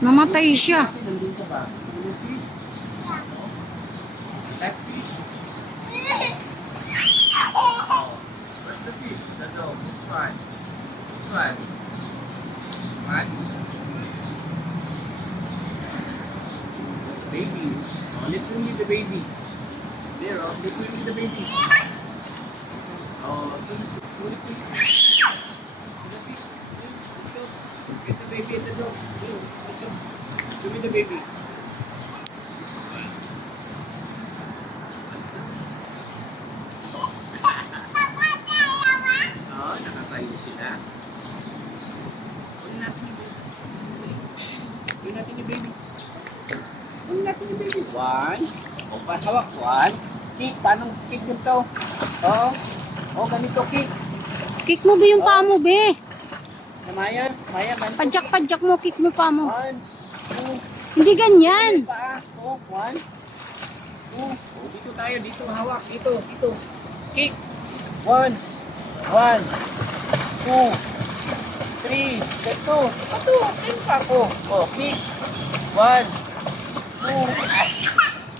Namatay siya. Nandun sa ba? Yung fish? Catfish? Oh. Where's the fish? The dog. Which one? Which one? One? Baby. Oh, let's swim with the baby. There, oh. Let's swim with the baby. Oh, so let's swim with the fish. Let's go. Get the baby and the dog. Let's go. Swim with the baby. Oo, nakatayo sila. Kunin natin yung baby. Kunin natin yung baby. Kunin natin yung baby. One. O, hawak. One. Kick. Paano kick dito? Oo. O, ganito kick. Kick mo ba yung paa mo, be? Mayan. Mayan. Padyak-padyak mo, kick mo pa mo. One. Two. Hindi ganyan. Paa. O, one. Two. O, dito tayo. Dito. Hawak. Dito. Dito. Kick. One. One. Two. Three. Ito. Ito. Kick pa ako. O, kick. One. Two.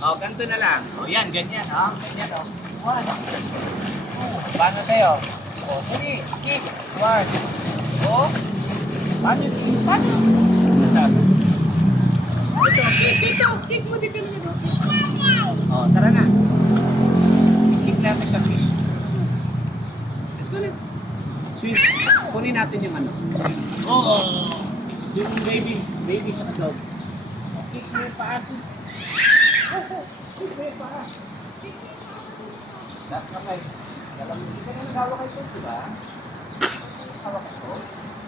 O, ganito na lang. O, yan. Ganyan. Ha? Ganyan. O. One. Two. Paano sa'yo? O, three. Kick. One. O. Paano? Paano? Ito. Kick dito. Kick mo dito. O, tara na. Kick natin sa fish. Let's go na. Swim. Kunin natin yung ano. Oh! Yung baby. Baby sa dog. Kick mo yung paa. Kick mo yung paa. Last kamay. Alam mo, hindi ka na nagawak ito, di ba? Nagawak ito.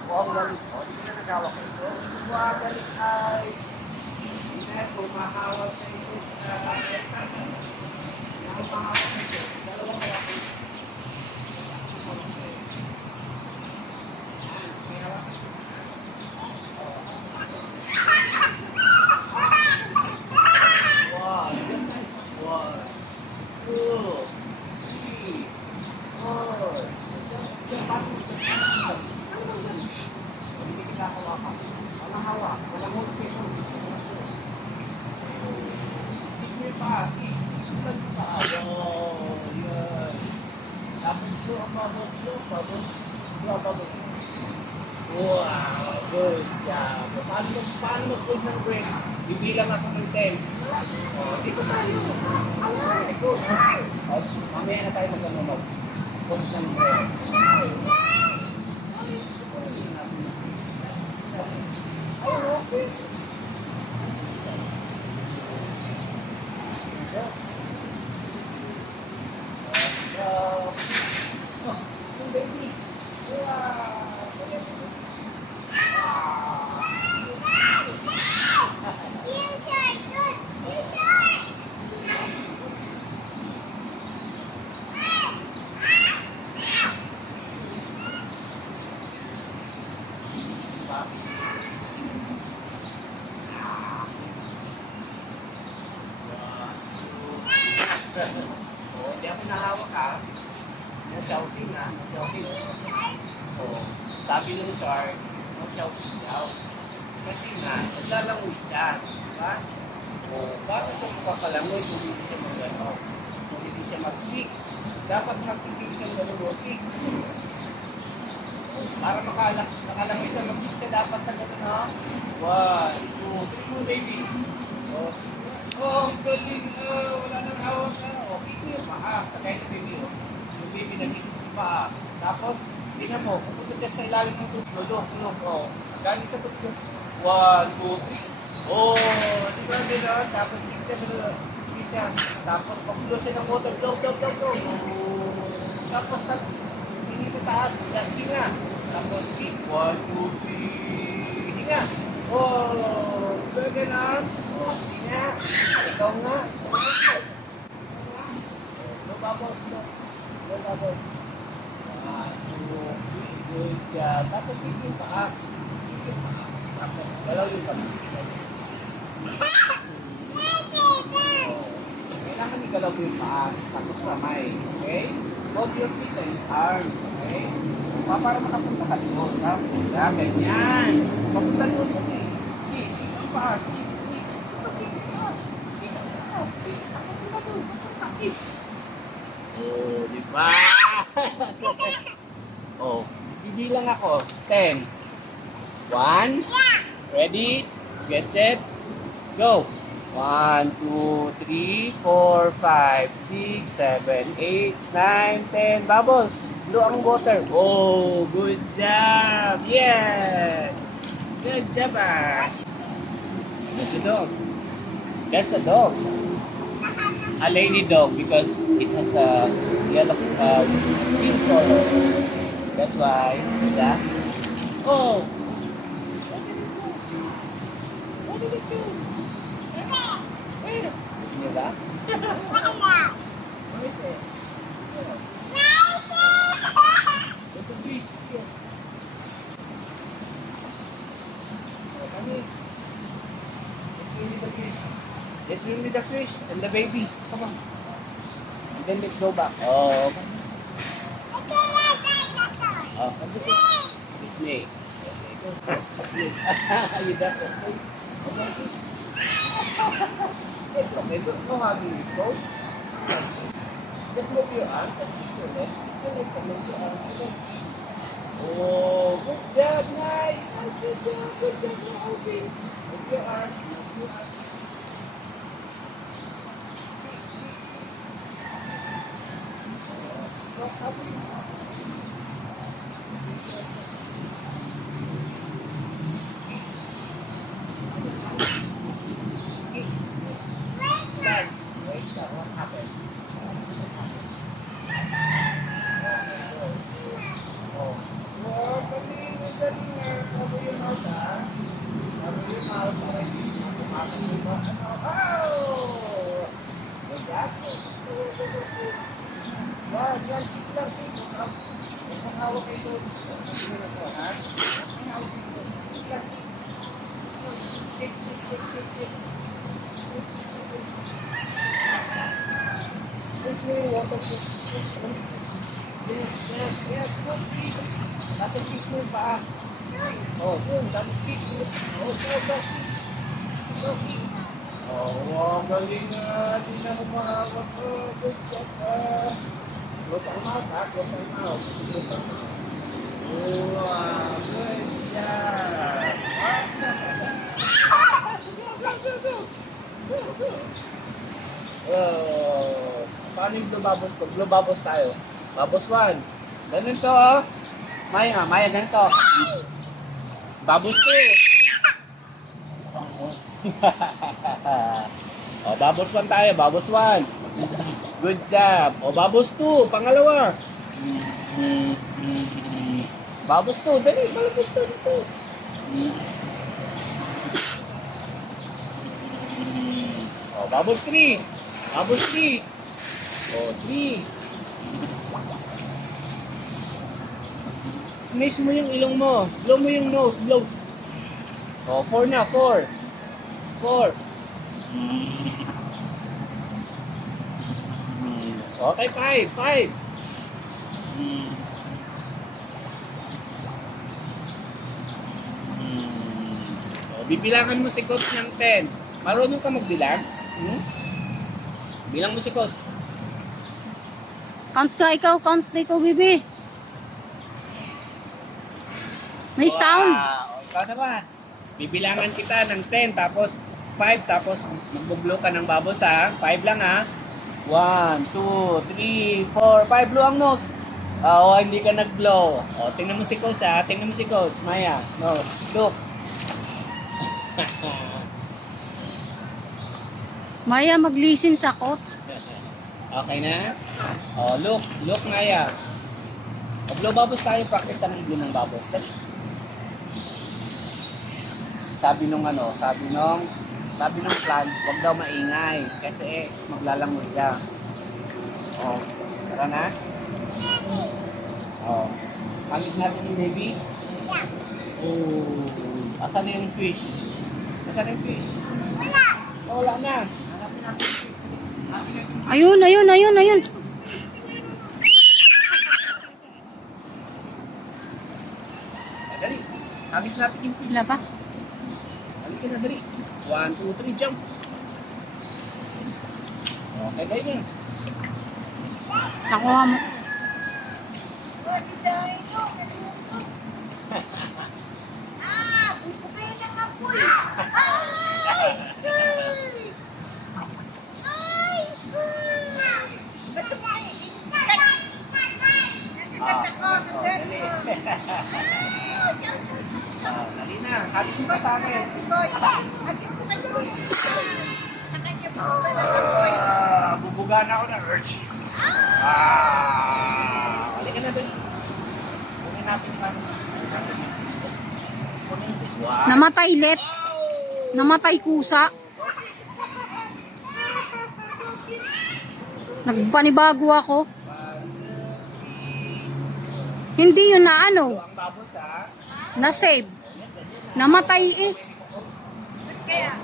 Huwag galit ko. Hindi ka na nagawak ito. Huwag galit ay. Hindi na ito. Mahawag sa ito. Mahawag sa ito. Dalawang hawak ito. Wow, good job. Paano mag-hold ng break? Bibilang ako ng 10. Oh, dito tayo. Good. Oh, mamaya na tayo mag-hold ng break. Oh, okay. Baby. Wow. Oh, di ako nahawak ha. Shouting ha. Shouting. Oh, sabi ng shark, shouting daw. Kasi nga, naglalangoy siya. Diba? Oh, bakit siya magpapalangoy kung hindi siya mag-ano? Kung hindi siya mag-kick. Dapat mag-kick siya mag-kick. Para makalangoy siya mag-kick siya dapat sa gano'n ha. 1, 2, 3 mo baby. Oh, oh, galing. Wala nang hawak na. Oh, kick mo yung paa. Kagaya sa baby. Oh. Yung baby nag-kick yung paa. Tapos, tingnan mo, pupunta siya sa ilalim ng tulog. Oh, galing sa tulog. 1, 2, 3. Oh, di ba nila? Tapos kick siya sa kick siya. Tapos pag-blow siya ng motor. Blow. Oh. Tapos tingin sa taas. Hinga. Tapos kick. 1, 2, 3. Hinga. Oh, di ba na? Oh, hinga. Ikaw nga. No bubbles. No bubbles. 1, 2, 3. Good job. Tapos kick yung paa. Tapos galaw yung paa. Kailangan igalaw mo yung paa. Tapos kamay. Okay? Hold your feet and arms. Okay? Para makapunta ka doon. Ganyan. Papunta doon. Okay. pa. Oh, di ba? Oh, bibilang ako. 10. 1. Ready? Get set. Go. 1, 2, 3, 4, 5, 6, 7, 8, 9, 10. Bubbles. Blow ang water. Oh, good job. Yes. Good job, ah. That's a dog. That's a dog. A lady dog because it has a yellow pink color. That's why it's a... Oh! What did it do? Where? Diba? What is it? There's a fish here. Oh, honey. Let's swim with the fish. Let's swim with the fish and the baby. Come on. And then let's go back. Oh, come on. Oh, come on. The snake. Okay, go. You got the snake. It's okay. Don't know how to use both. Just move your arms and keep your legs. Keep your legs and move your arms. Okay. Oh, good job. Nice. Nice. Good job. Good job. Okay. Move your arms. Move your arms. What happened? Oh. Wow, galing, galing nga. Cover your mouth, ha? Cover your mouth para hindi pumasok yung mga ano. Oh! Good job. Wow, yan. Kiss lang, kiss. Huwag mong hawak kayo doon. Sige na po, ha? Huwag mong hawak kayo doon. Kiss lang, kiss. Shake, shake, shake, shake, shake. This way, water. Yes, yes, yes. Good, kick. Tapos kick mo yung paa. Oh, yun. Tapos kick mo. Oh, go, go, kick. Go, kick. Oh, wow, galing nga. Hindi na ako mahawak. Oh, good job. Close ang mouth, ha? Close ang mouth. Close ang mouth. Oh, wow. Good job. Go, go, go. Go, go. Oh, paano yung blue bubbles ko? Blue bubbles tayo. Bubbles 1. Ganun to, oh. Maya, Maya, ganito. Bubbles 2. Oh, bubbles 1 tayo. Bubbles 1. Good job. Oh, bubbles 2. Pangalawa. Bubbles 2. Dali, bubbles 2 dito. Oh, bubbles 3. Bubbles 3. Oh, 3. Smash mo yung ilong mo. Blow mo yung nose. Blow. Oh, 4 na. 4. 4. Okay, 5. 5. Oh, bibilangan mo si coach ng 10. Marunong ka magbilang? Bilang mo si coach. Count ka ikaw, bibi. May sound. Wow. Ikaw naman. Bibilangan kita ng 10, tapos 5, tapos mag-blow ka ng bubbles, ha? 5 lang, ha? 1, 2, 3, 4, 5. Blow ang nose. Oh, hindi ka nag-blow. Oh, tingnan mo si coach, ha? Tingnan mo si coach. Maya. No. Look. Maya, mag-listen sa coach. Okay na? Oh, look. Look, Maya. Oh, blow bubbles tayo. Practice tayo ng blow ng bubbles. Sabi nung plan, wag daw maingay kasi maglalangoy siya. Oh, tara na. Oh, pangit natin yung baby. Oh, asan na yung fish? Asan na yung fish? Wala. Oh, wala na. Hanapin natin yung fish. Hanapin natin yung fish. Ayun. Dali, hagis natin yung fish. Wala pa? Halika na, dali. 1, 2, 3, jump. Okay, kayo na. Nakuha mo. Dali na, halis mo pa sa akin. Bubugaan ako na urge. Halika na, dali. Kunin natin yung ano. Kunin yung visual. Namatay let. Namatay kusa. Nagpanibago ako. Hindi yun na ano. Ang babos ha. Na-save. Namatay eh.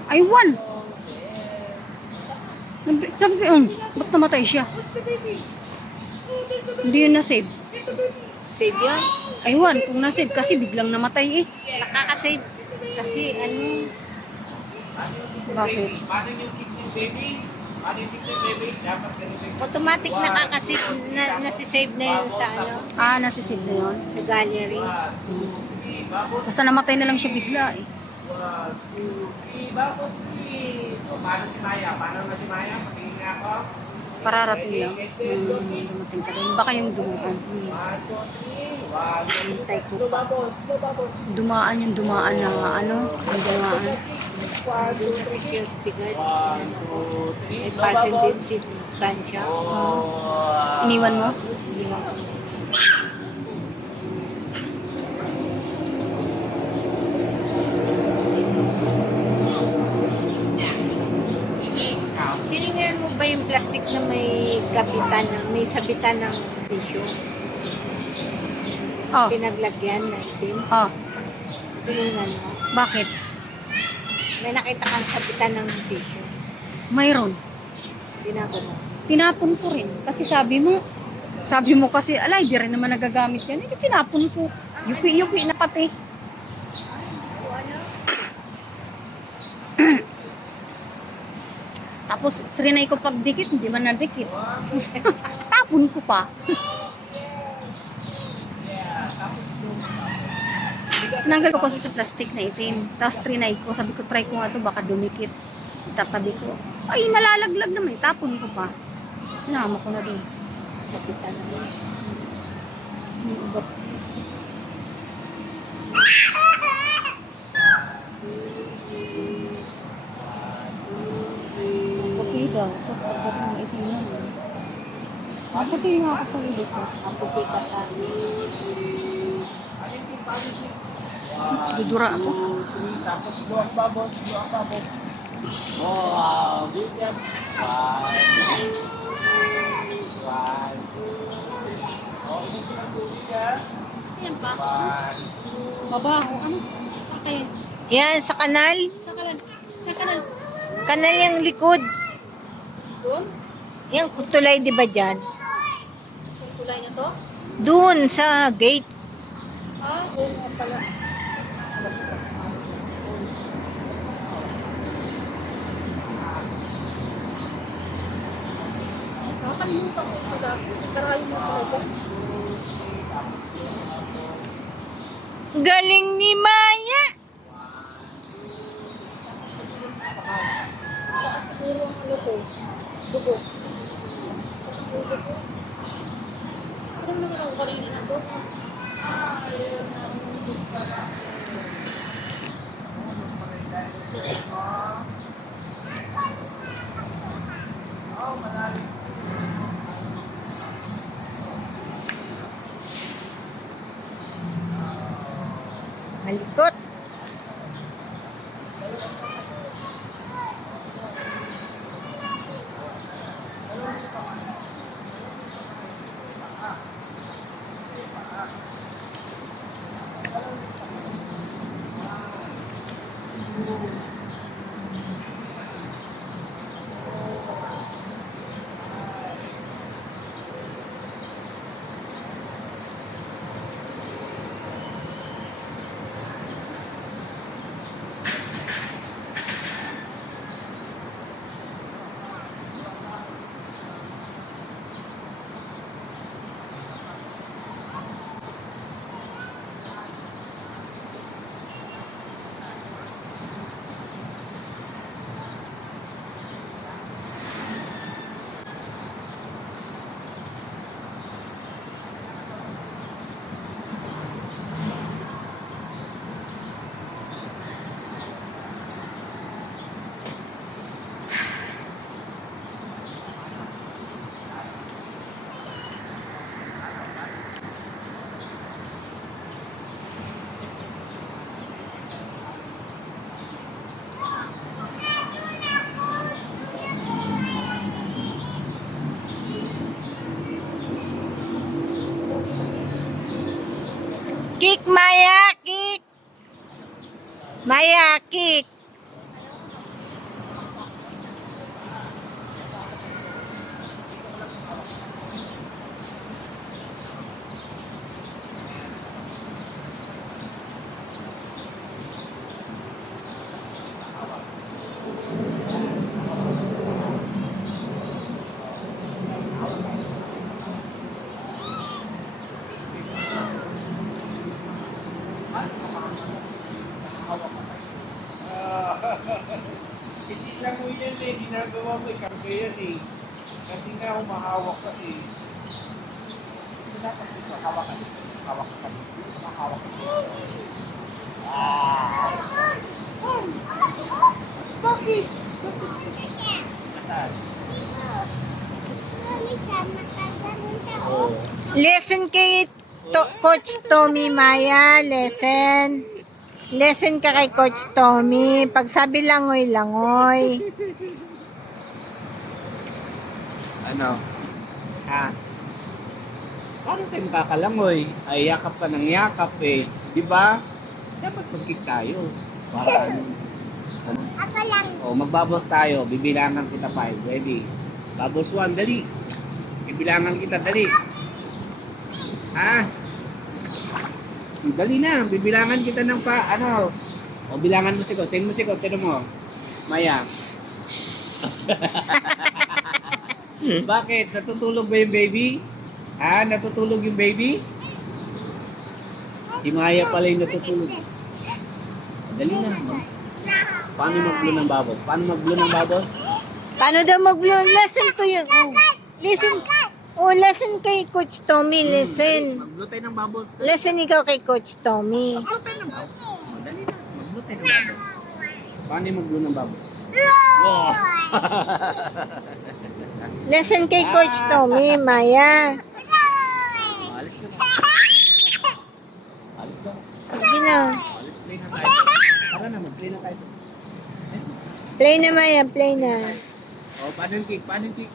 Ay, one. Ba't namatay siya? Hindi yun na-save. Save yun? Ay, one. Kung na-save kasi biglang namatay eh. Nakaka-save. Kasi ano, Bakit? Paano yung kick ng baby? Paano yung kick ng baby? Dapat ganito yung automatic nakaka-save, nasi-save na yun sa ano, Ah, nasisave na yun. sa gallery. Basta namatay na lang siya bigla eh. 1, 2, 3, babos 3. O, paano si Maya? Paano na si Maya? Patingin nga ako. Kararating lang. Dumating ka rin. Baka yung dumaan. 1, 2, 3. 1, Hintay ko 2, pa. babos. 2, babos. Dumaan yung dumaan na ano. Yung dumaan. Doon sa security guard. 1, 2, 3. May person din si Francia. Iniwan mo? Tinignan mo ba yung plastic na may kapitan, may sabitan ng tissue? Oh. Pinaglagyan na itim. Oh. Tinignan mo. Bakit? May nakita kang sabitan ng tissue. Mayroon. Tinago mo. Tinapon ko rin. Kasi sabi mo kasi, alay, di rin naman nagagamit yan. Eh, tinapon ko. Yupi na pati. Tapos, trinay ko pagdikit, hindi man nadikit. Tapon ko pa. Tinanggal ko kasi sa plastic na itim. Tapos trinay ko, sabi ko, try ko nga to baka dumikit. Itatabi ko. Ay, nalalaglag naman. Tapon ko pa. Sinama ko na din. Sabitan na. Puti daw. Tapos pagdating ng itim na. Puti nga ako sa ulit ko. Ang puti ka sa Dudura ako. 3, tapos buwang babos, buwang babos. Wow, good job. 1, 2, okay, silang tubig ha. Yan pa. 1, Babaho. Ano? Saka yan. yan, sa kanal. Saka lang. Saka lang. Kanal yung likod. Doon? Yung tulay, di ba dyan? Yung tulay na to? Doon sa gate. Ah, doon nga pala. Nakakalimutan ko ito dati. Karayo mo pala dyan. Galing ni Maya. Baka siguro ang ano ko. Dugo. Dugo ko. Ano naman ako kanina na to? Malikot. Maya, kick. Maya, kick. Hindi lang mo yan eh, ginagawa mo ikarga yan eh. Kasi nga humahawak ka eh. Ito dapat dito, hawakan. Hawak ka. Mahawak ka. Bakit? Mataas. Listen kay Coach Tommy, Maya. Listen. Listen ka kay Coach Tommy. Pag sabi langoy-langoy. Ano? Ha? Paano tayo makakalangoy? Ay, yakap ka ng yakap eh. Di ba? Dapat mag-kick tayo. Para ano? Ako lang. O, magbabos tayo. Bibilangan kita 5. Ready? Babos 1, dali. Bibilangan kita, dali. Ha? Dali na. Bibilangan kita ng ano? O, bilangan mo siko. Tingin mo siko. Tingin mo. Maya. Bakit? Natutulog ba yung baby? Ha? Natutulog yung baby? Si Maya pala yung natutulog. Dali na. Paano mag-blow ng babos? Paano mag-blow ng babos? Paano daw mag-blow? Listen to you. Listen. Oh, listen kay Coach Tommy. Listen. Mag-blow tayo ng babos. Listen ikaw kay Coach Tommy. Mag-blow tayo ng babos. Dali na. Mag-blow tayo ng babos. Paano yung mag-blow ng babos? Oh. Listen kay Coach Tommy, Maya. Alis ka na. Alis ka. Sige na. Alis, play na tayo. Tara na, mag-play na tayo. Play na, Maya. Play na. Oh, paano yung kick? Paano yung kick?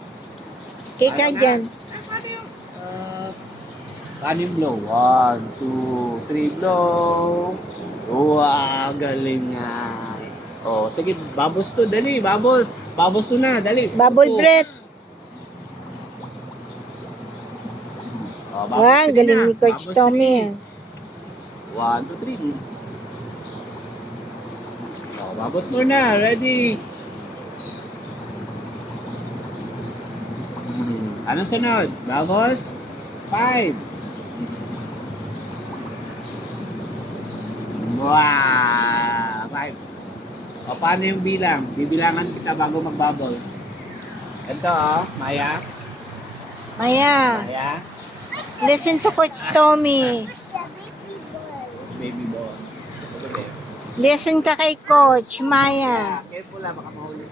Kick ka dyan. Paano yung blow? 1, 2, 3, blow. Wow, galing nga. Oh, sige, babos to, dali, babos. Babos to na, dali. Bubble Oh. breath. Oh, babos Ah, three galing na. ni Coach Babos Tommy. 1, 2, 3. Oh, babos mo na, ready. Anong sunod? Babos? 5. Wow! 5. O, paano yung bilang? Bibilangan kita bago magbabol. Ito, oh, Maya. Maya. Maya. Listen to Coach Tommy. Baby ball. Listen ka kay Coach, Maya. Careful lang, baka mahuli.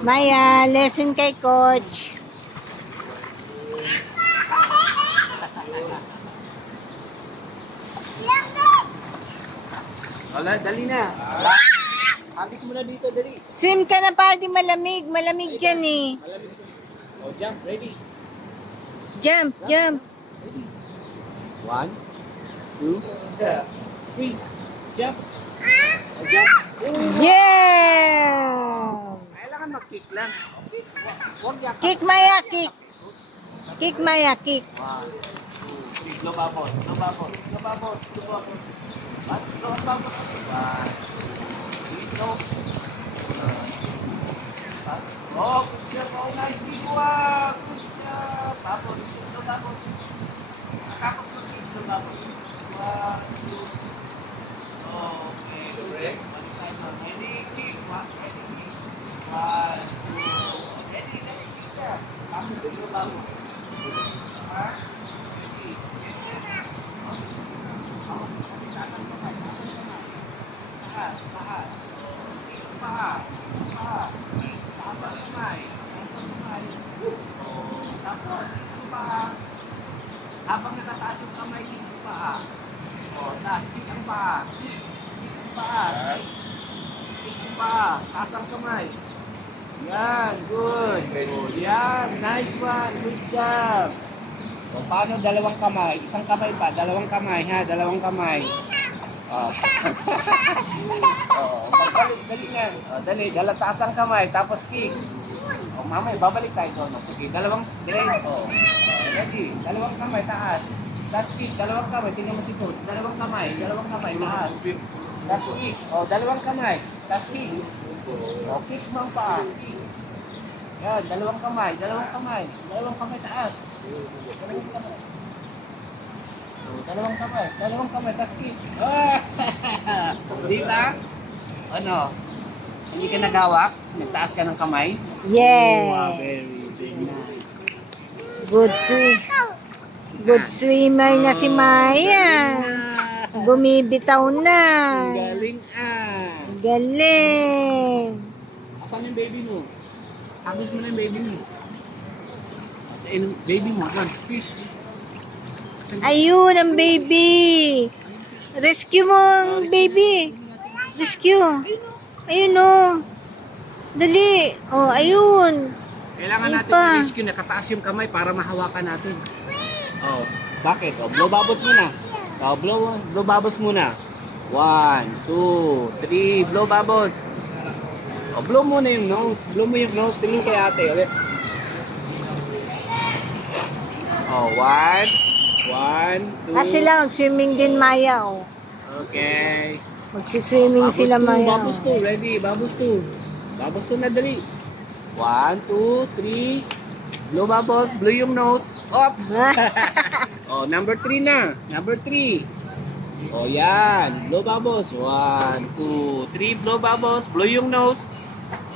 Maya, listen kay Coach. Wala, dali na. Habis mo na dito, dali. Swim ka na pa, di malamig. Malamig dyan eh. Malamig ito. O, jump, ready. Jump, jump. Ready. 1, 2, 3. Jump. O, jump. Yeah! Kailangan mag-kick lang. Kick. Huwag yakap. Kick, Maya, kick. Kick, Maya, kick. 1, 2, 3. Blow babos. Blow babos. Blow babos. Blow babos. Blow babos. 1, 2, 3. Blow. Oh, good job. Oh, nice. Big one. Good job. Babos. Blow babos. Nakakos mo kick. Blow babos. 1, 2. Okay, correct. Ready, kick. Ready, kick. 1, 2. Ready, kick ka. Babos. Blow babos. Ha? Habang natataas yung kamay, kick yung paa. O, taas, kick ang paa. Kick yung paa. Kick yung paa. Taas ang kamay. Yan, good. O, yan, nice one. Good job. O, paano dalawang kamay? Isang kamay pa, dalawang kamay ha, dalawang kamay. Oh. Oo, magbalik, dali nga. O, dali, taas ang kamay, tapos kick. O, mamaya, babalik tayo doon. O, sige, dalawang, dali. O, ready, dalawang kamay, taas. Taas kick, dalawang kamay, tingnan mo si coach. Dalawang kamay, taas. Taas kick, o, dalawang kamay, taas kick. O, kick mo ang paa, kick. Yan, dalawang kamay, taas. Dalawang kamay. Dalawang kamay, taas kick. Di ba? Ano? Hindi ka nagawak? Nagtaas ka ng kamay? Wow, Yes. very nice. Good swimmer na si Maya. Bumibitaw na. Ang galing Galing. Asan yung baby mo? Agos mo na yung baby mo. Asan yung baby mo? Asan? Fish. Ayun ang baby. Rescue mo ang baby. Rescue. Ayun o. Dali. Oh, ayun. Kailangan Ayun natin pa. i-rescue na kataas yung kamay para mahawakan natin. Oh, bakit? Oh, blow bubbles muna. Oh, blow bubbles muna. 1, 2, 3, blow bubbles. Oh, blow mo na yung nose. Blow mo yung nose. Tingin kay ate. Ulit. Oh, 1, 2. Sila mag-swimming din, Maya. Oh. Okay. Magsiswimming sila, Maya. Bubbles 2. Ready. Bubbles 2. Bubbles 2 na dali. 1, 2, 3. Blow bubbles. Blow yung nose. Up. Oh, number 3 na. Number 3. Oh, yan. Blow bubbles. 1, 2, 3. Blow bubbles. Blow yung nose.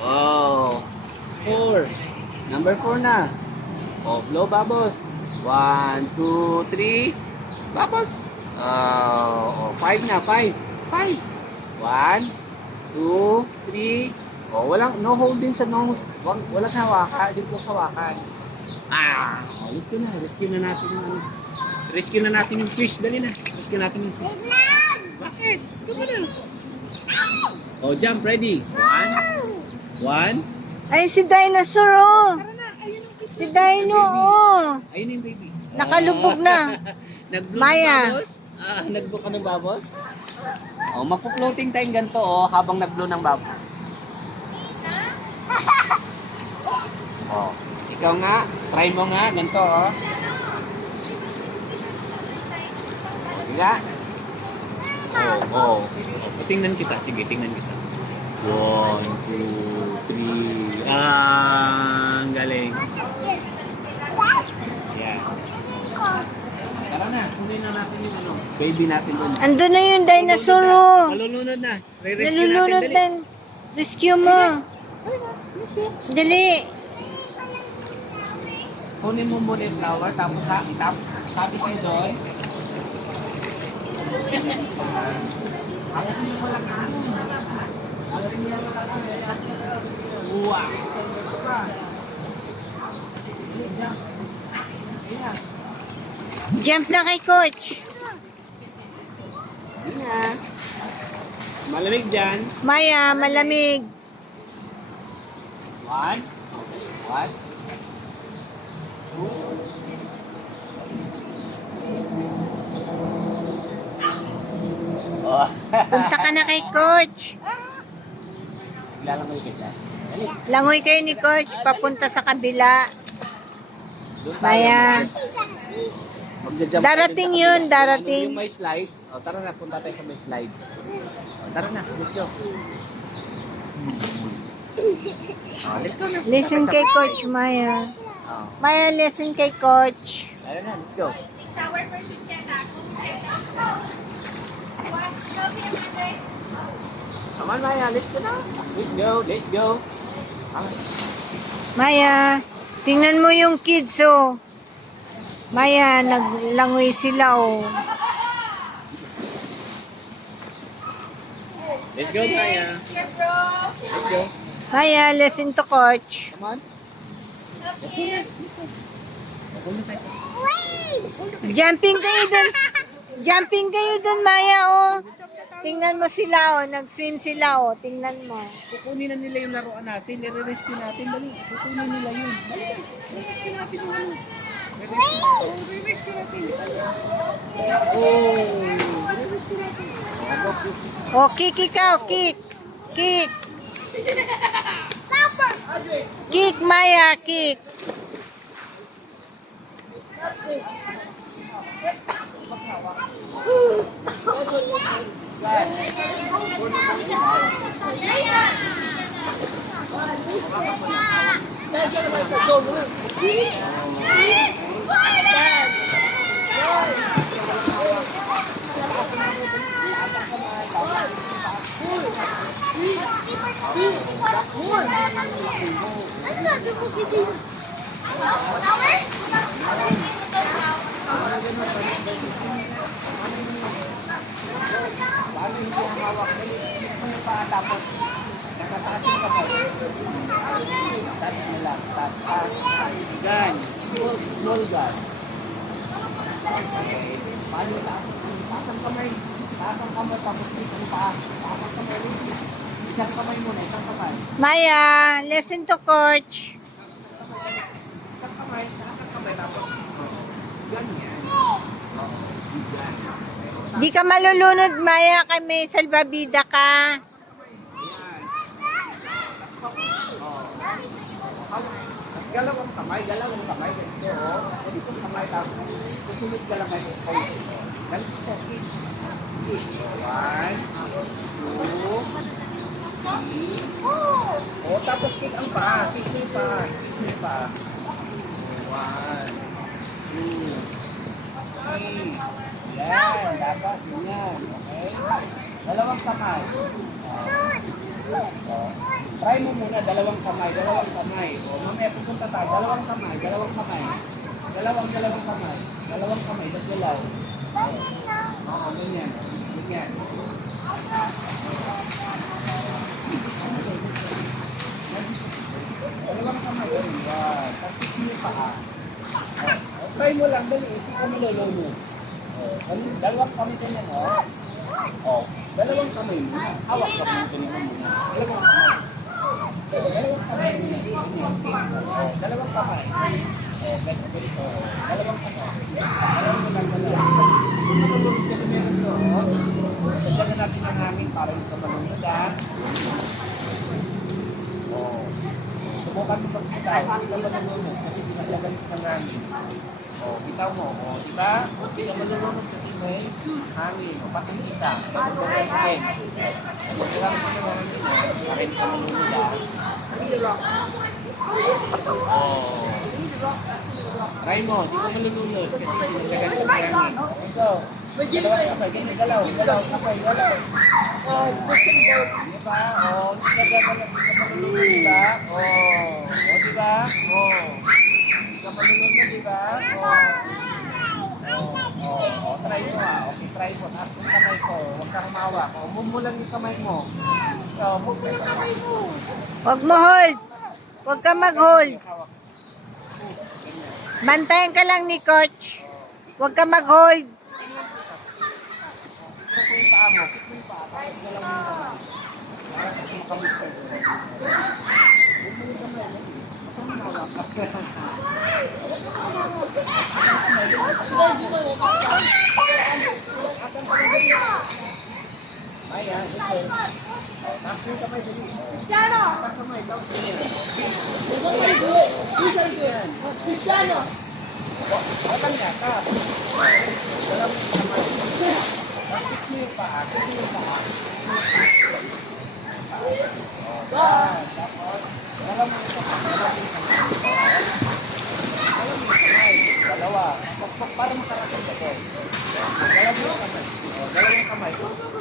Oh. 4. Number 4 na. Oh, blow bubbles. 1, 2, 3. Bubbles. Oh, 5 na. 5. 5. 1, 2, 3. Oh, no holding sa nose. Walang hawakan. Hindi po hawakan. Oh, rescue na natin yung ano. Rescue na natin yung fish. Dali na. Rescue natin yung fish. Bakit? Come on na. Oh, jump. Ready. 1. Ay, si Dinosaur, oh. Si Dino, oh. Ayun yung baby. Nakalubog na. Nag-blow Maya. ng bubbles? Nag-blow ka ng bubbles? Oh, magpo-floating tayong ganito, oh, habang nag-blow ng bubbles. Oh, ikaw nga, try mo nga, ganito, oh. Diga? Oh. Tingnan kita, sige, tingnan kita. 1, 2, 3. Ang galing. Yan. Tara na, kunin na natin yung ano, baby natin doon. Andun na yung dinosaur, oh. Nalulunod na. Re-rescue Nalulunod natin, dali. din. Rescue mo. Dali. Kunin mo muna yung flower, tapos sabi sa'yo doon. Wow! Jump na kay coach. Yan. Malamig dyan. Maya, malamig. 1. 1. Oh. Punta ka na kay coach. Lalamay ka dyan. Dali. Langoy kayo ni coach. Papunta sa kabila. Doon tayo. Maya. Magja-jump Darating tayo sa yun, kabila. darating. Ano yung may slide? O, tara na, punta tayo sa may slide. O, tara na, let's go. O, let's go na. Listen kay coach, Maya. O, Maya, listen kay coach. tara na, let's go. Come on, Maya, let's go na. Let's go, let's go. Maya, tingnan mo yung kids, oh. Maya, naglangoy sila, oh. Let's go, Maya. Let's go. Maya, listen to coach. Come on. Let's go na. Pupunta tayo. Jumping kayo dun. Jumping kayo dun, Maya, oh. Tingnan mo sila, oh. Nag-swim sila, oh. Tingnan mo. Kukunin na nila yung laruan natin, nire-rescue natin, dali. Kukunin nila yun. Dali, rescue natin yung ano. Re-rescue natin. Oh. Oh, kick ikaw, kick. Kick. Kick, Maya, kick. Paano hindi ang hawak? May pa tapos nakataas yung kamay. Touch mo lang. Touch. Gan. Small gun. Okay. Paano taas? Taas ang kamay. Taas ang kamay tapos dito ang paa. Taas ang kamay. Isang kamay muna. Isang kamay. Maya, listen to coach. Isang kamay. Taas ang kamay tapos ganyan. Di ka malulunod, Maya, kay may salbabida ka. Tapos galaw ang kamay, ganito. O dito ang kamay, tapos susunod ka lang ngayon. Ganito siya, kick. One, two, three. O, tapos kick ang paa. Kick mo yung paa. One, two, three. Yan, dapat yan. Okay? Dalawang kamay. Try mo muna, dalawang kamay. O, mamaya pupunta tayo. Dalawang kamay. Dalawang kamay, ba't galaw? Oo, ganyan. Dalawang kamay. Yan. Tapos mo pa. Try mo lang, dali. Hindi ka malulunod. Dalawang kamay ka niyan, dalawang kamay muna. Hawak ka muna muna. Dalawang kamay. Dalawang kamay. Dalawang kamay. Ganito. Dalawang kamay. Dalawang kamay. Nalulunod ka na meron to. Sadyagan natin ang hangin para hindi ka malunod, ha? Subukan mo pag-bitaw. Hindi ka malulunod kasi pinalagan ka ng hangin. Bitaw mo. Diba? Hindi ka malulunod kasi may hangin. Pati yung isa. Pag-bitaw again. Pag-bitaw mo na hangin. Para hindi ka malulunod, ha? Try mo. Hindi ka malulunod kasi pinalagan ka ng hangin. Ito. Dalawang kapay. Ganyan. Galaw. Kapay. Galaw. Diba? Hindi ka malulunod, diba? Diba? Hindi ka malulunod, diba? Try mo, ha. Okay, try mo. Taas yung kamay ko. Huwag kang humawak. Move mo lang yung kamay mo. Move mo yung kamay mo. Huwag mo hold. Huwag ka mag-hold. Bantayan ka lang ni coach. Huwag ka mag-hold. Kit mo yung paa mo. Tapos galaw mo yung kamay. Para kasi makamit sa'yo. Move mo yung kamay. Huwag kang humawak. Maya, ito. Tapos yung kamay dali. Isang kamay, tapos ganyan. Cristiano! Batang niya, tap. Dalawang kamay. Tapos mo yung paa. Tapos, dalawang dalawa. Para makarating ka doon.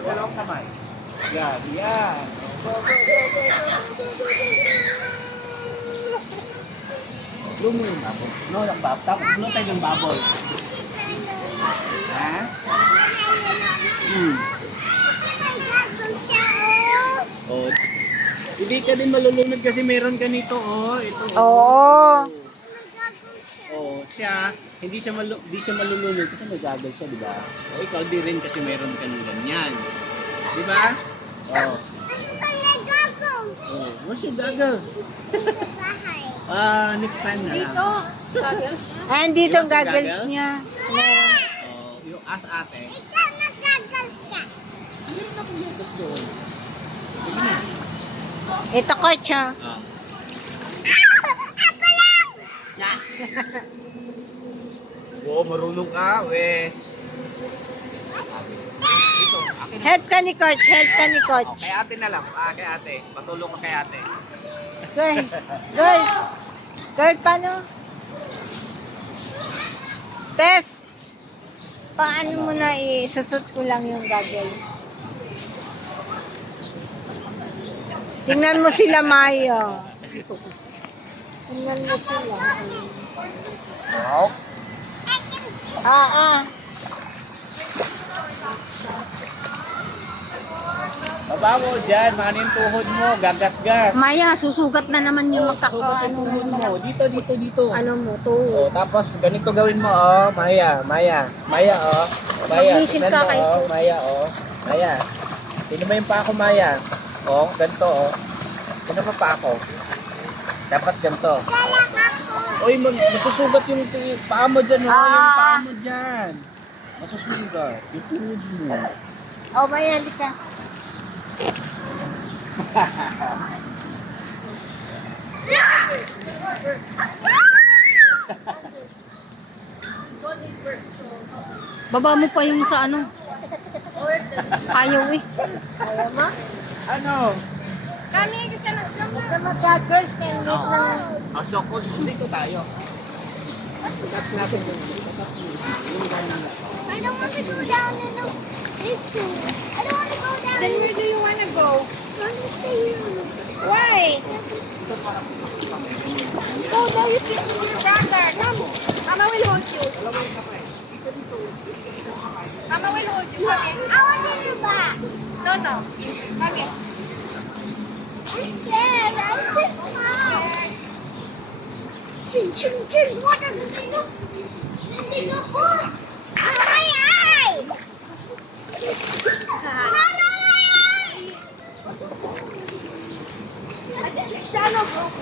Dalawang kamay. Yan. Blow mo yung baboy. No, ang baboy. Tapos blow tayo ng baboy. Ha? Oh. Hindi ka din malulunod kasi meron ka nito, Ito, Oo. Siya, hindi siya malulunod kasi nag-gaggle siya, di ba? O ikaw di rin kasi meron ka ng ganyan. Di ba? What's your goggles? Next time na lang. Goggles. Ay, andito ang Yung goggles goggles? niya. Yung as ate. Ito, coach, ha? Ah. Oo, marunong ka, we. Dito, akin na. Help ka ni coach, help ka ni Oh, coach. kay ate na lang. Kay ate. Patulong ka kay ate. Girl, girl. Girl, paano? Tess, paano mo na isusot ko lang yung gagawin? Tingnan mo sila, Maya. Tingnan mo sila. Wow. Baba mo dyan, maano yung tuhod mo, gagasgas. Maya, susugat na naman yung Sugat yung tuhod mo. Dito. ano mo, Oh, tapos ganito gawin mo, oh, Maya, oh. Maya, Mag-iisip tignan ka mo, kay oh, Coach. Maya, oh. Maya. Tignan mo yung pako, Maya. Oh, ganito, oh. Tignan mo pako. Dapat ganito. Oy, masusugat yung paa mo dyan, oh. Yung paa mo dyan. Masusugat. Yung tuhod mo. Oh, Maya, hindi ka. Baba mo pa yung sa ano. Ayaw eh. Ayaw mo? Ano? Huwag ka mag-goggles, kaya hindi lang. Oh, so, dito tayo. Touch natin yung I don't want to go down in the this too. I don't want to go down. Then where do you wanna go? Let me see you. Why? Go there, you sit with your brother. Come. Mama will hold you. Mama will hold you. Come here. I want in your back. No, no. Come here. I'm scared. I'm just scared. Chin, chin, chin. What does it do? This is a horse. My eye. No, no, my eye. I think the shadow broke.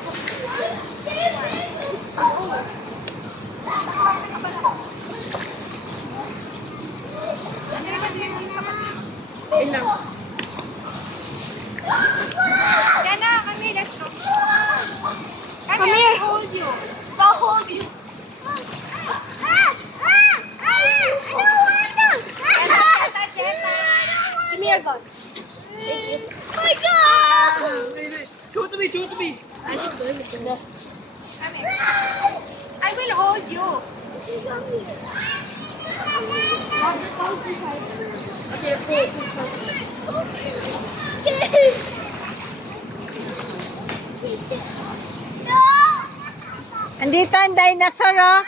Jana, come here, let's go. Come here, hold you. I'll hold you. I don't want them. Give me your gun. Thank you. My God! Show to me. I should go with the Come here. I will hold you. Okay, pull. No! Andito ang dinosaur, oh.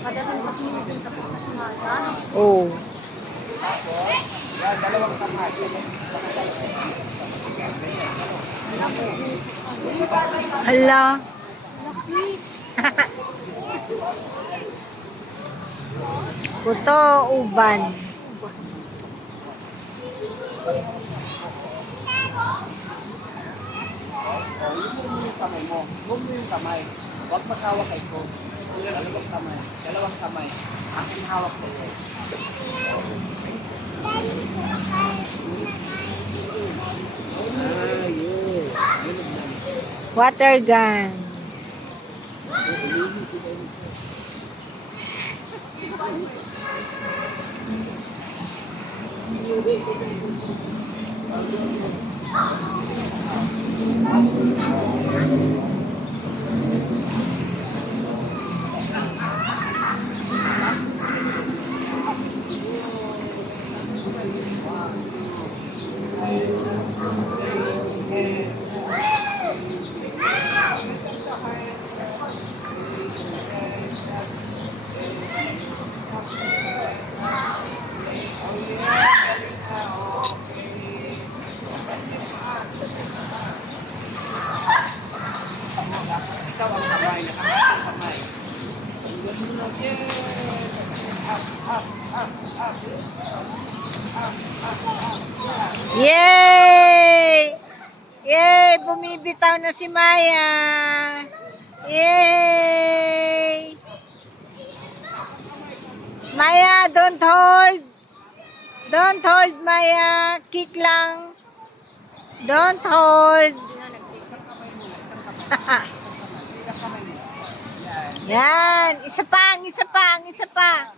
Padating kasi yung tapos na si Maya. Oh. Yan, dalawang kamay. Hala. Puto, uban. Oh, yun yung kamay mo. Huwag mo yung kamay. Huwag maghawak kay ko. Dalawang kamay. Aking hawak ko yun. Ah, yun. Water gun. Ikaw ang kamay, nakakas ang kamay. Hanggang mo na, Yay! Yay! Bumibitaw na si Maya. Yay! Maya, don't hold. Don't hold, Maya. Kick lang. Don't hold. Yan. Isa pa, isa pa, isa pa.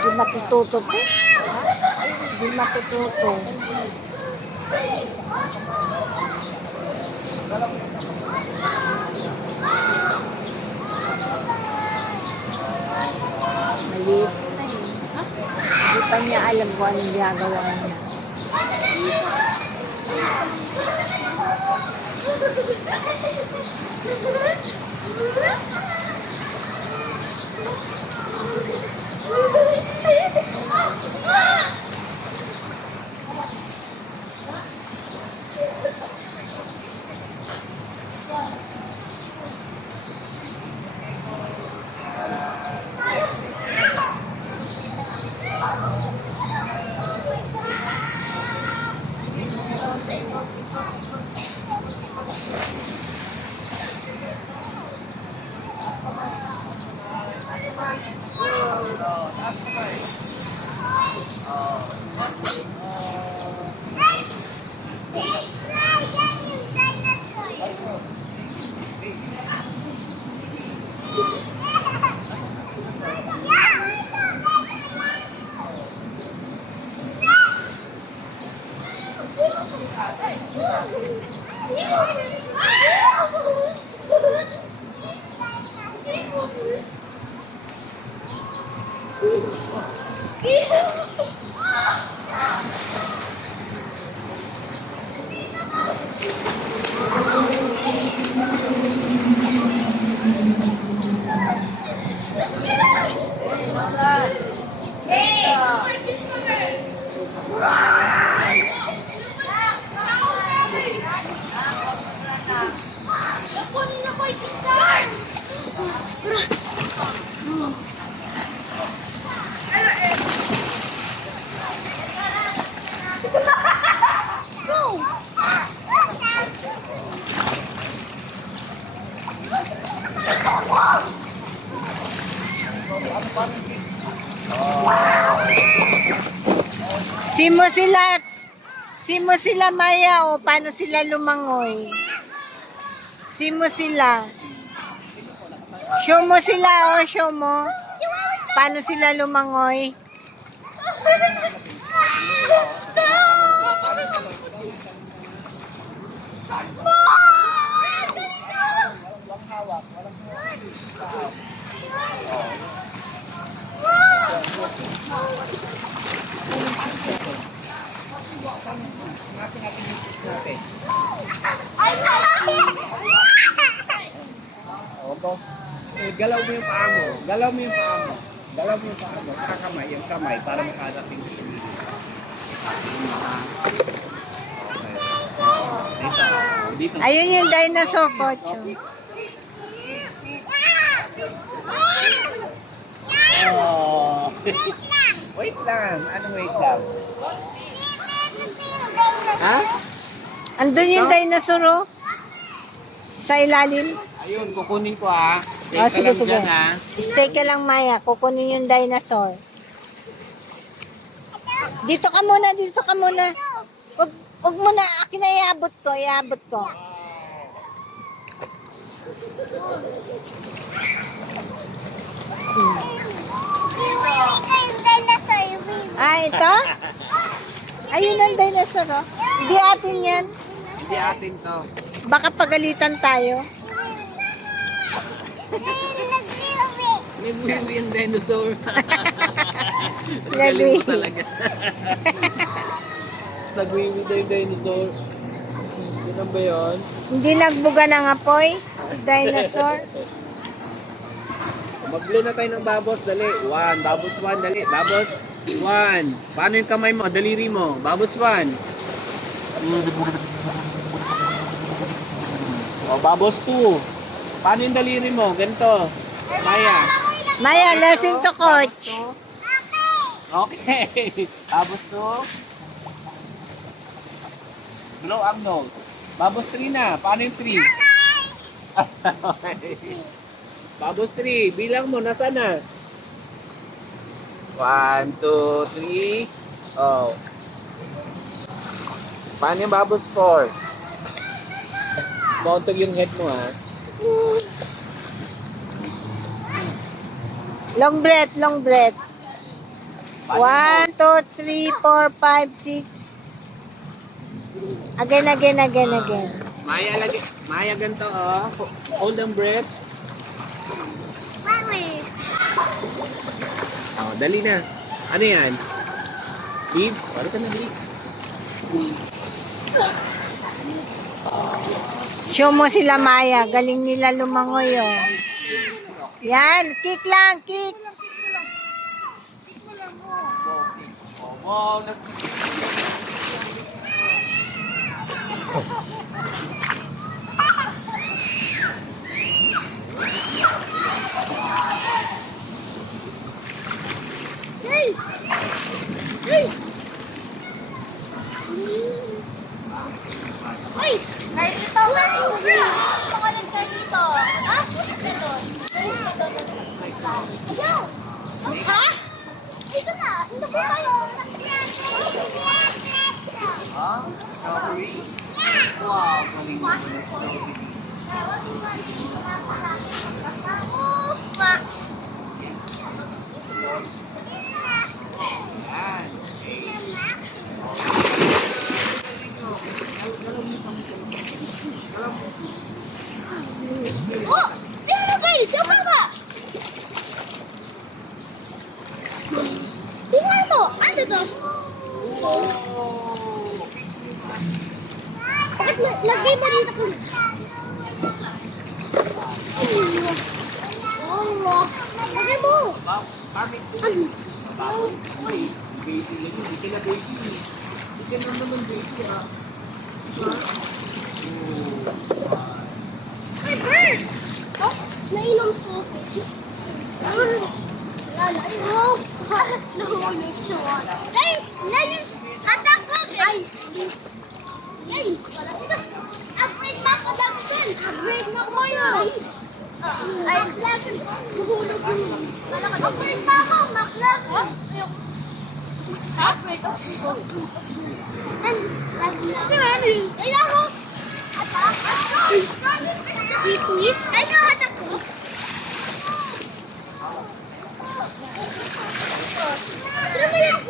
Di matututo po. Di matututo. Maliit na eh. Hindi pa niya alam kung anong gagawa niya. Simo sila Maya o paano sila lumangoy? Simo sila. Show mo sila o show mo. Paano sila lumangoy? Galaw mo yung paa mo. Galaw mo yung paa mo. Galaw mo yung paa mo. Saka kamay, yung kamay para makarating sa inyo. Dito. Ayun yung dinosaur Pocho. Oh. Wait lang. Anong wait lang? Ha? Andun yung dinosaur oh. Sa ilalim. Ayun, kukunin ko ah. Stay Oh, ka sige, lang sige. dyan, ha? Stay ka lang, Maya. Kukunin yung dinosaur. Dito ka muna, dito ka muna. Huwag muna. Akin na iabot ko, iabot ko. Ah, ito? Ayun ang dinosaur, oh. Hindi atin yan. Hindi atin to. Baka pagalitan tayo. Nagwiwi yung dinosaur. Nagwiwi. Galing mo talaga. Nagwiwi daw yung dinosaur. Ganun ba yun? Hindi nagbuga ng apoy si dinosaur. Mag-blow na tayo ng babos, dali. One, babos one, dali. Babos one. Paano yung kamay mo, daliri mo? Babos one. O, babos two. Paano yung daliri mo? Ganito. Maya. Maya, listen to coach. Okay. Babos two. Blow ang nose. Babos three na. Paano yung three? Okay. Babos 3, bilang mo, nasaan na? 1, 2, 3. Oh. Paano yung babos 4? Bauntog yung head mo, ha? Long breath, long breath. 1, 2, 3, 4, 5, 6. Again, again, again, again. Maya, lagi. Maya, ganito, oh. Hold ang breath. Oh, dali na. Ano yan? Leaves? Paano ka na leaves? Show mo sila, Maya. Galing nila lumangoy, oh. Yan, kick lang, kick. Wow, Uy! Carlito! Carlito! Pangalan Carlito! Ah? Ayaw! Ha? Ito na! Ito po tayo! Ah, strawberry? Wow, galing mo na strawberry. Ma! Yan. Oh! Sino guys? Siapa ba? Tingnan mo! Ano to? Bakit lagay mo dito ko? Allah! Lagay mo! Ano? Baby lagi, hindi ka na baby. Hindi ka na naman baby, ah. Ay, bird! Oh, nainom ko. Lala, oh, nahulog siya. Guys, nanyan, hatak ko, guys. Guys, upgrade na ako dapat. Upgrade na ko yun. Ay, nahulog yun. Upgrade na ako, maklag. Upgrade ako. Si Mami. Kailan ko? Hatak? Tweet? Ay, hatak ko. Tara mo yan.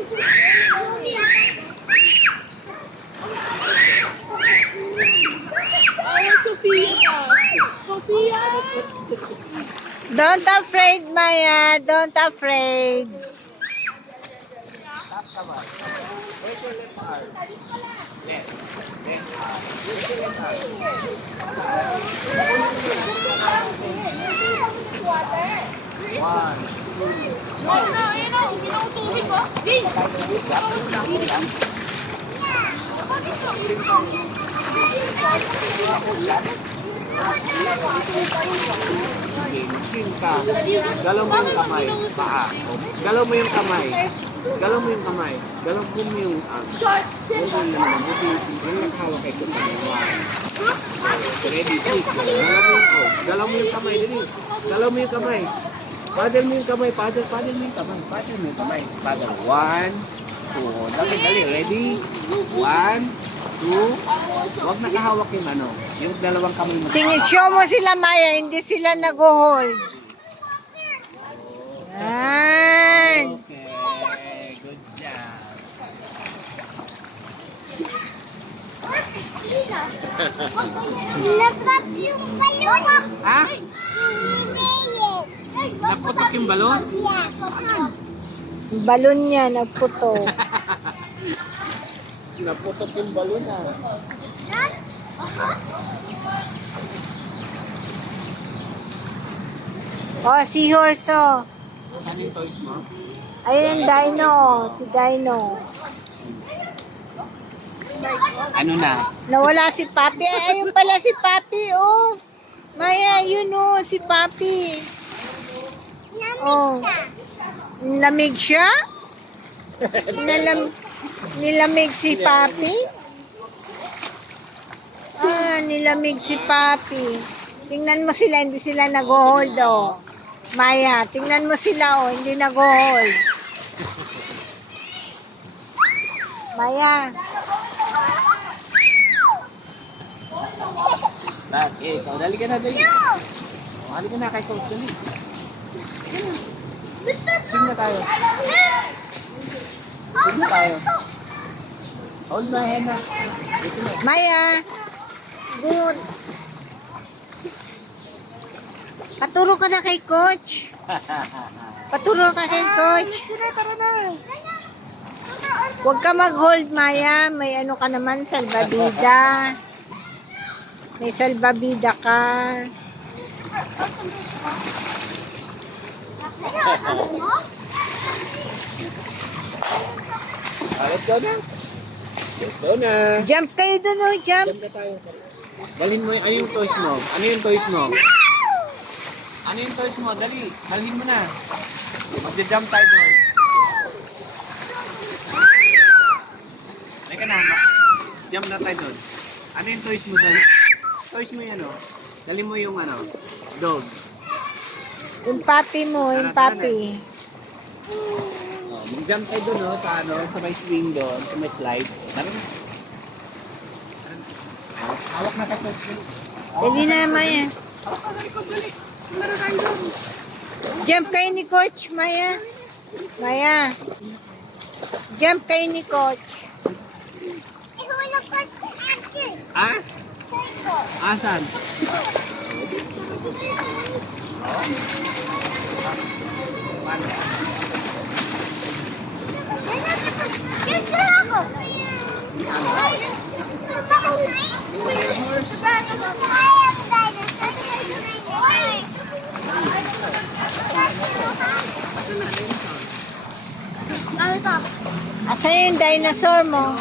Ay, Sofia. Sofia. Don't afraid, Maya. Don't afraid. Where's your left arm? Left. Left arm. Where's your left arm? One. Pinautuhin mo? Game! Okay, mag-swing ka. Galaw mo yung kamay. Paa. Galaw mo yung kamay. Galaw mo yung kamay. Galaw mo yung arm. Galaw mo yung naman. Buti yung hawak kay Kupa. Ready, please. Galaw mo yung kamay. Dali. Galaw mo yung kamay. Paddle mo yung kamay. Paddle mo yung kamay. Paddle mo yung kamay. Paddle. 1, 2. Dali. Ready? 1, 2. Huwag nakahawak yung ano. Yung dalawang kamay mo. Show mo sila, Maya. Hindi sila nag-hold. Yan. Okay. Good job. Napap yung balon. Ha? Hindi eh. Naputok yung balon? Yeah. Balon niya, nagputo. Naputok yung balon ah. Oh, seahorse, oh. Saan yung toys mo? Ayun, Dino, oh. Si Dino. Ano na? Nawala si Papi. Ay, ayun pala si Papi, oh. Maya, yun, oh, si Papi. Oh. Nilamig siya? Nilamig si Papi? Ah, nilamig si Papi. Tingnan mo sila, hindi sila nag-hold, oh. Maya, tingnan mo sila, oh, hindi nag-hold. Maya. Ikaw, dali ka na, dali. Dali ka na kay Coach, dali. Swim na tayo. Swim na tayo. Hold my hand na. Dito na. Maya. Good. Paturo ka na kay Coach. Paturo ka kay Coach. Huwag ka mag-hold, Maya. May ano ka naman, salbabida. May salbabida ka. Let's go na. Let's go na. Jump kayo dun, oh. Jump. Jump na tayo. Dalhin mo, ano yung toys mo? Ano yung toys mo? Ano yung toys mo? Dali, dalhin mo na. Magja-jump tayo doon. Halika na, jump na tayo doon. Ano yung toys mo? Dali. Toys mo yan, oh. Dali mo yung ano, dog. Yung papi mo, yung papi. Oh, mag-jump tayo doon, oh, sa ano, sa may swing doon, sa may slide. Tara na. Hawak na tayo. Dali na, Maya. Jump kayo ni Coach, Maya. Maya. Jump kayo ni Coach. Ah? Asan? Asan yung dinosaur mo?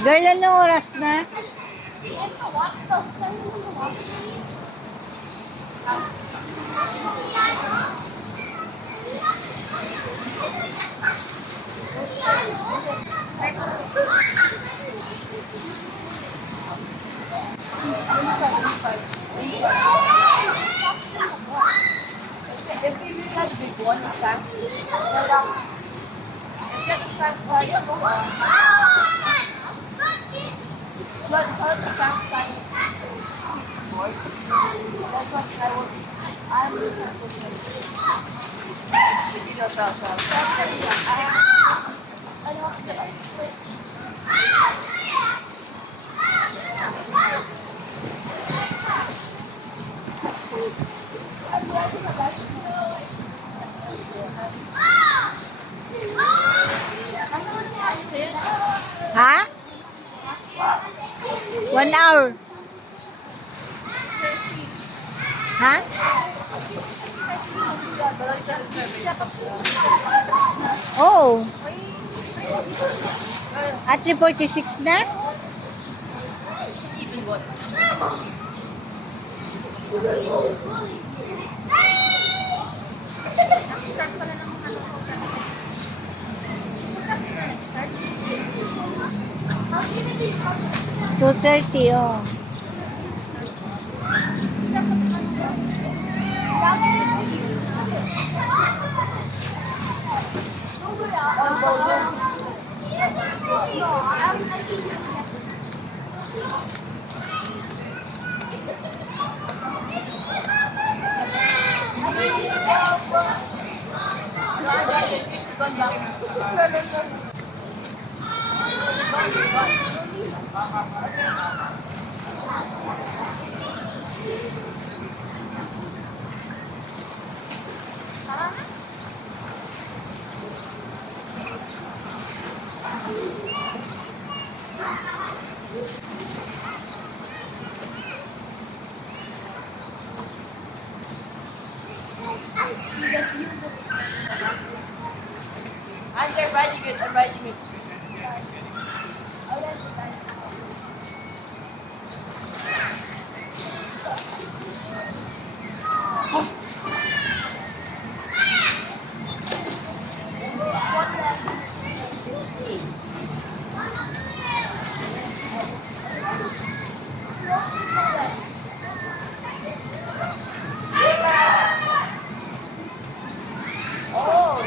Girl, anong oras na? Ha? 1 hour. Ha? Oh. At 3:46 na? Nag-start pala ng mga program. Nag-start? 2:30, oh. I'm writing it. I'm writing it. Oh,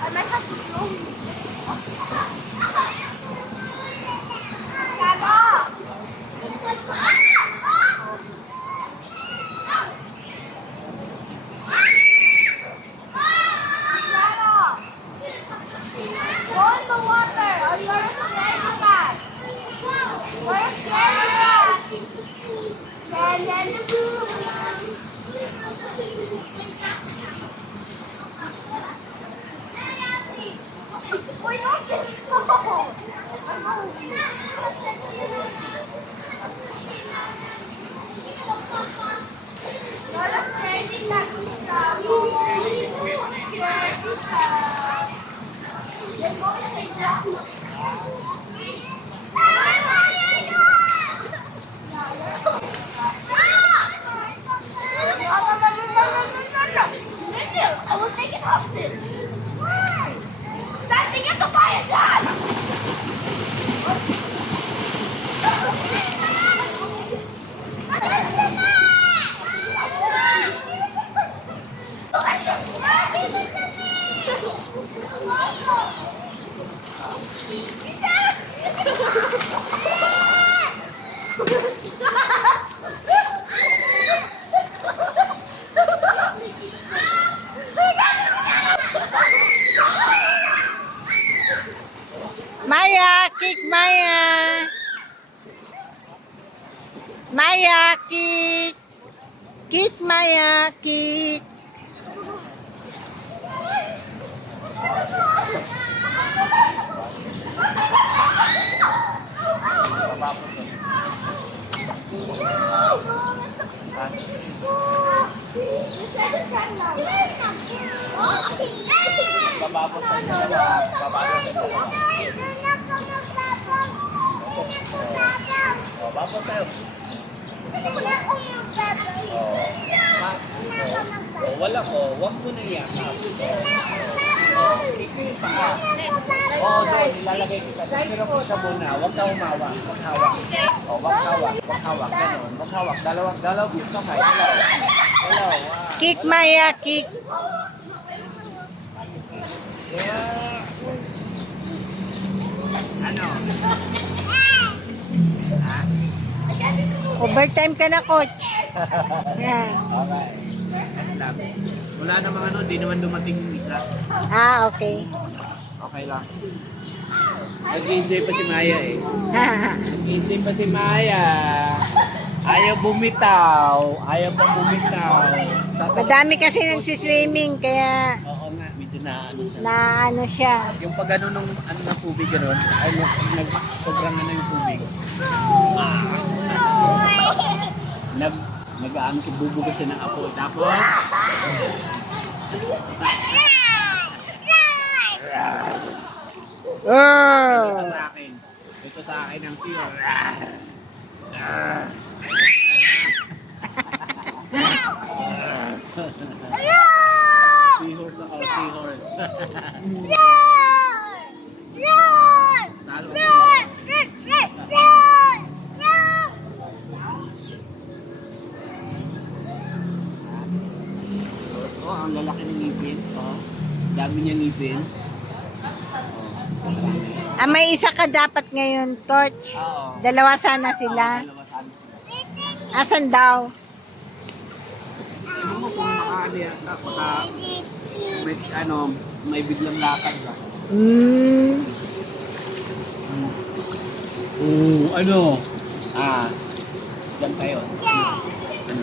I might have to throw you. Go in the water, or you're a scaredy cat. You're a scaredy cat. Why not get it? You're a scaredy cat, Gustav. Scaredy cat. Then go and take that. I will take it hostage. Why? Standing at the fire, Dad! Maya, kick. Kick, Maya, kick. Bababot sa dalawa. Bababot sa dalawa. Oh, babot tayo. Oh, wala ko. Huwag mo na iyakap. Ito yung paa. Oo, doon. Nilalagay kita. Pero kita muna. Huwag ka humawa. Huwag hawak. Oh, huwag hawak. Huwag hawak. Ganon. Huwag hawak. Dalaw yung kamay. Dalaw. Kick, Maya, kick. Yeah. Ano? Overtime ka na, coach. Yan. Okay. Yes lang. Wala namang ano, di naman dumating yung isa. Ah, okay. Okay lang. Nag-enjoy pa si Maya eh. Nag-enjoy pa si Maya. Ayaw bumitaw. Ayaw pa bumitaw. Madami kasi nagsiswimming, kaya Oo nga, medyo na ano siya. na ano siya. Yung pag ano nung ano ng tubig gano'n, ay sobrang ano yung tubig. Nag-ano siya, bubuga siya ng apo. Tapos, ito sa akin. Ito sa akin ang siyo. Seahorse ako, seahorse. Talo ako. Oh, ang lalaki ng ngipin. Oh, dami niya ngipin. Ah, may isa ka dapat ngayon, coach. Oo. Dalawa sana sila. Dalawa sa amin. Asan daw? Ano mo kung makaano yan, baka may, ano, may biglang lakad ba? Ano? Diyan tayo. Ano?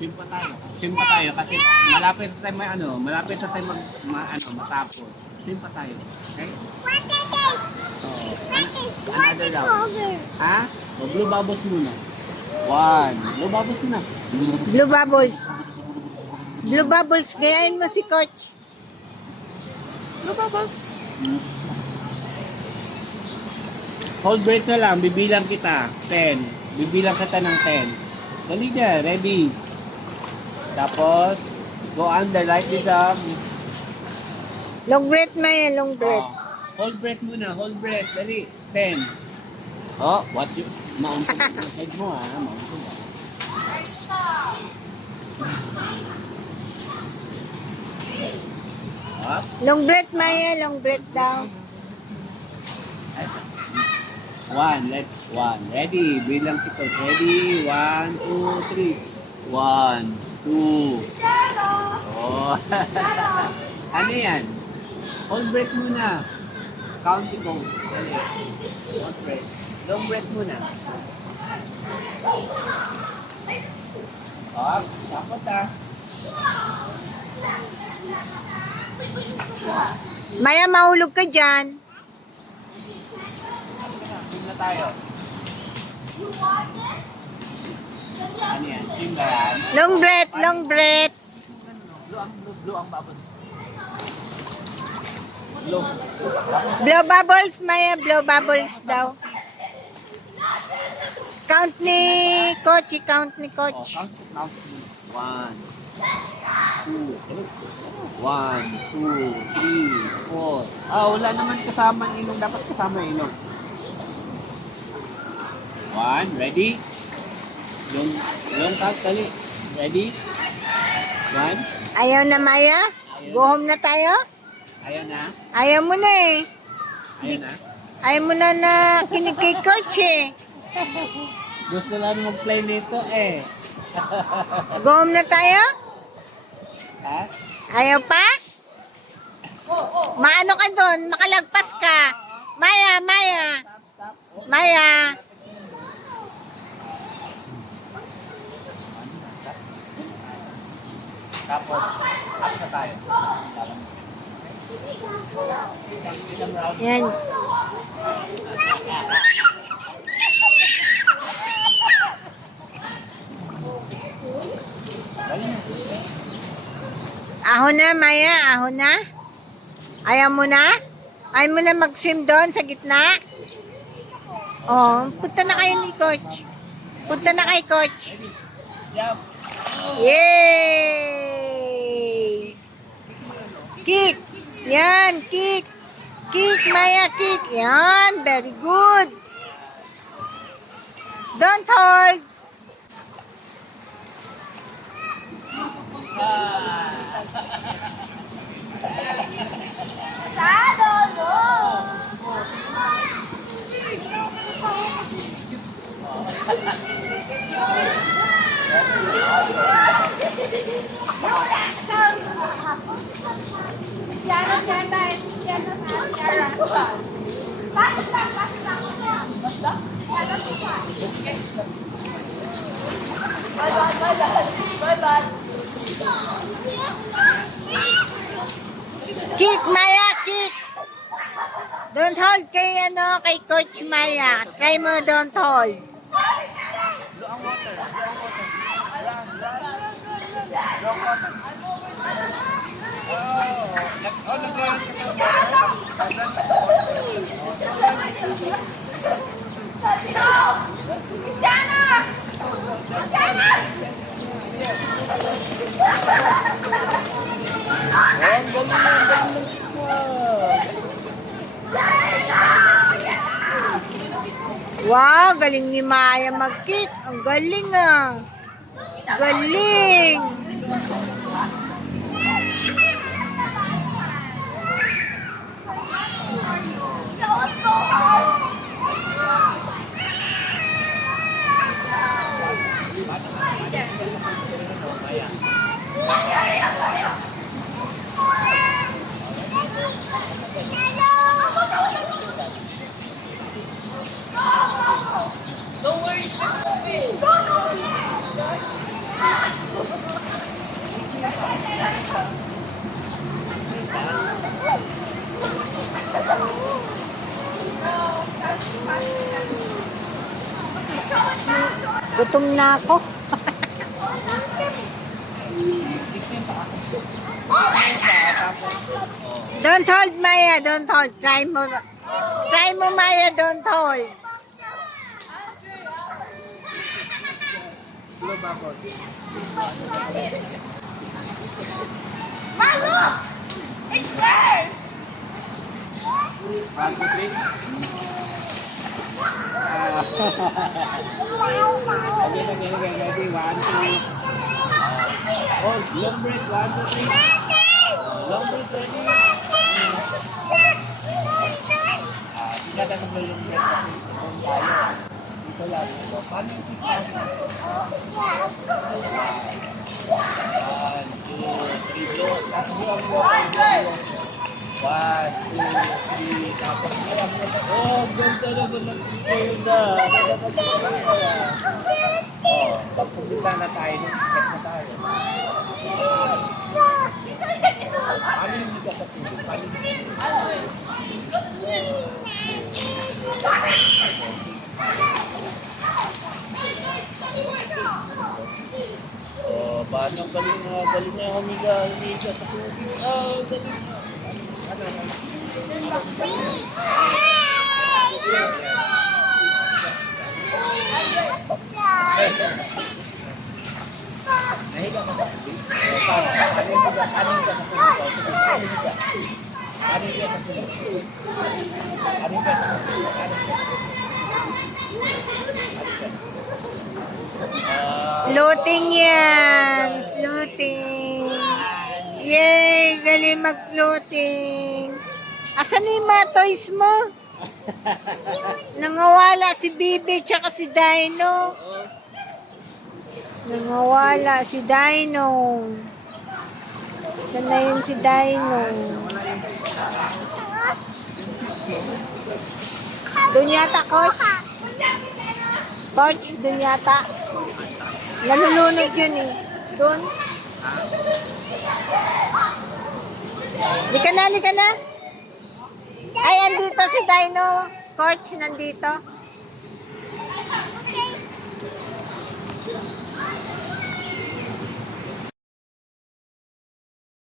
Simpa tayo. Simpa tayo kasi malapit na tayo malapit na tayo matapos. Simpa tayo. Okay? Oh. Another round. Ha? O, blue bubbles muna. One. Blue bubbles muna. Blue bubbles. Blue bubbles, gayahin mo si coach. Blue bubbles. Hold breath na lang. Bibilang kita. 10. Bibilang kita ng 10. Dali na. Ready. Tapos, go under like this up. Long breath, Maya, long breath. Oh. Hold breath muna. Hold breath. Dali. 10. Oh, what you... Mauntong yung side mo ha. Mauntong. Up. Long breath, Maya, long breath daw. 1. Let's 1. Ready. Bilang si coach. Ready. 1, 2, 3. 1, 2. Oh. Ano yan? Hold breath muna. Count si coach. Dali. Hold breath. Long breath muna. Up. Dapat ah. Maya, mahulog ka dyan. Swim na tayo. Ano yan? Swim ba yan? Long breath, long breath. Blue ang babos. Blue. Blow bubbles, Maya, blow bubbles daw. Count ni coach, count ni Oh, coach. count. 1, 2, 1, 2, 3, 4. Ah, wala naman kasama ang ilong. Dapat kasama ang ilong. 1, ready? Yung count, dali. Ready? 1. Ayaw na, Maya? Go home na tayo? Ayaw na? Ayaw mo na eh. Ayaw na? Ayaw mo na na kinig kay coach eh. Gusto lang mag-play nito eh. Go home na tayo? Ha? Ayaw pa? Maano ka doon? Makalagpas ka. Maya, Maya. Maya. Tapos, up na tayo. Isang round. Yan. Ahon na, Maya. Ahon na. Ayaw mo na? Ayaw mo na mag-swim doon sa gitna? Oh, punta na kayo ni Coach. Punta na kay Coach. Jump. Yay! Kick. Yan, kick. Kick, Maya, kick. Yan, very good. Don't hold. Bye-bye. Kick, Maya, kick. Don't hold kay kay Coach Maya. Try mo don't hold. Wow, galing ni Maya mag-kick. Ang galing ah. Galing. Don't worry. Gutom na ako. Don't hold, Maya. Don't hold. Try mo. Try mo, Maya. Don't hold. It's there! Ready, 1, 2. Oh, long break, 1, 2, 3. Long break, ready. Hindi natin mag-long break kasi kung tayo. Dito lang. So, paano yung kick natin? 1, 2, 3, blow. Tapos buwang blow. 1, 2, 3, tapos buwang blow. Oh, ganda naman ng kick na. Oh, pagpupita na tayo, kick na tayo. Paano yung hindi ka sa piso? Paano yung oh, paano galing na humiga sa tubig. Ah, galing na. Nahiga ka sa tubig? Paano? Paano ka sa tubig? Paano ka sa tubig? Paano ka sa Floating yan. Floating. Yay! Galing mag-floating. Asan na yung mga toys mo? Nangawala si Bibi tsaka si Dino. Nangawala si Dino. Saan na yun si Dino? Doon yata, Coach. Coach, doon yata. Nalulunod yun eh. Doon. Lika na, lika na. Ay, andito si Dino. Coach, nandito.